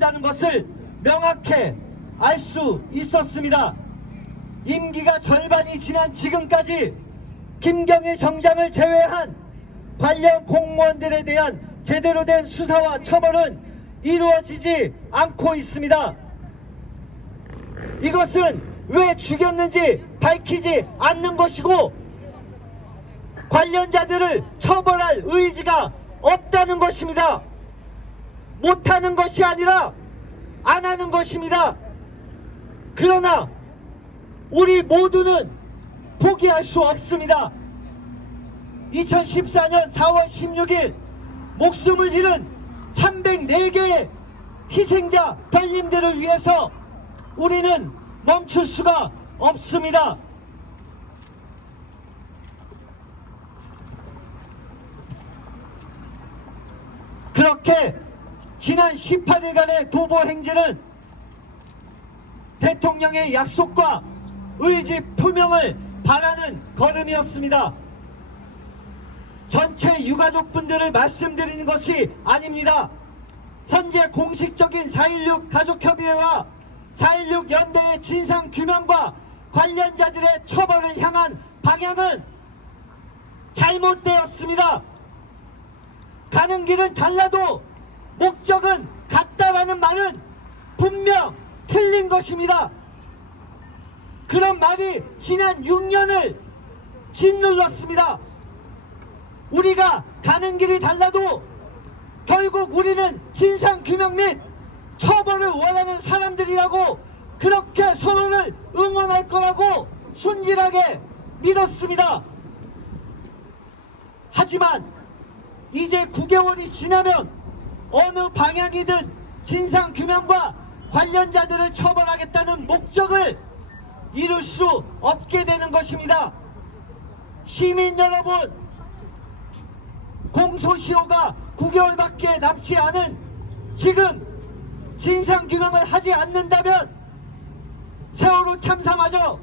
한다는 것을 명확히 알 수 있었습니다. 임기가 절반이 지난 지금까지 김경일 정장을 제외한 관련 공무원들에 대한 제대로 된 수사와 처벌은 이루어지지 않고 있습니다. 이것은 왜 죽였는지 밝히지 않는 것이고 관련자들을 처벌할 의지가 없다는 것입니다. 못하는 것이 아니라 안 하는 것입니다. 그러나 우리 모두는 포기할 수 없습니다. 2014년 4월 16일 목숨을 잃은 304개의 희생자 별님들을 위해서 우리는 멈출 수가 없습니다. 그렇게 지난 18일간의 도보 행진은 대통령의 약속과 의지 표명을 바라는 걸음이었습니다. 전체 유가족분들을 말씀드리는 것이 아닙니다. 현재 공식적인 4.16 가족협의회와 4.16 연대의 진상 규명과 관련자들의 처벌을 향한 방향은 잘못되었습니다. 가는 길은 달라도 목적은 같다라는 말은 분명 틀린 것입니다. 그런 말이 지난 6년을 짓눌렀습니다. 우리가 가는 길이 달라도 결국 우리는 진상규명 및 처벌을 원하는 사람들이라고 그렇게 서로를 응원할 거라고 순진하게 믿었습니다. 하지만 이제 9개월이 지나면 어느 방향이든 진상 규명과 관련자들을 처벌하겠다는 목적을 이룰 수 없게 되는 것입니다. 시민 여러분, 공소시효가 9개월밖에 남지 않은 지금 진상 규명을 하지 않는다면 세월호 참사마저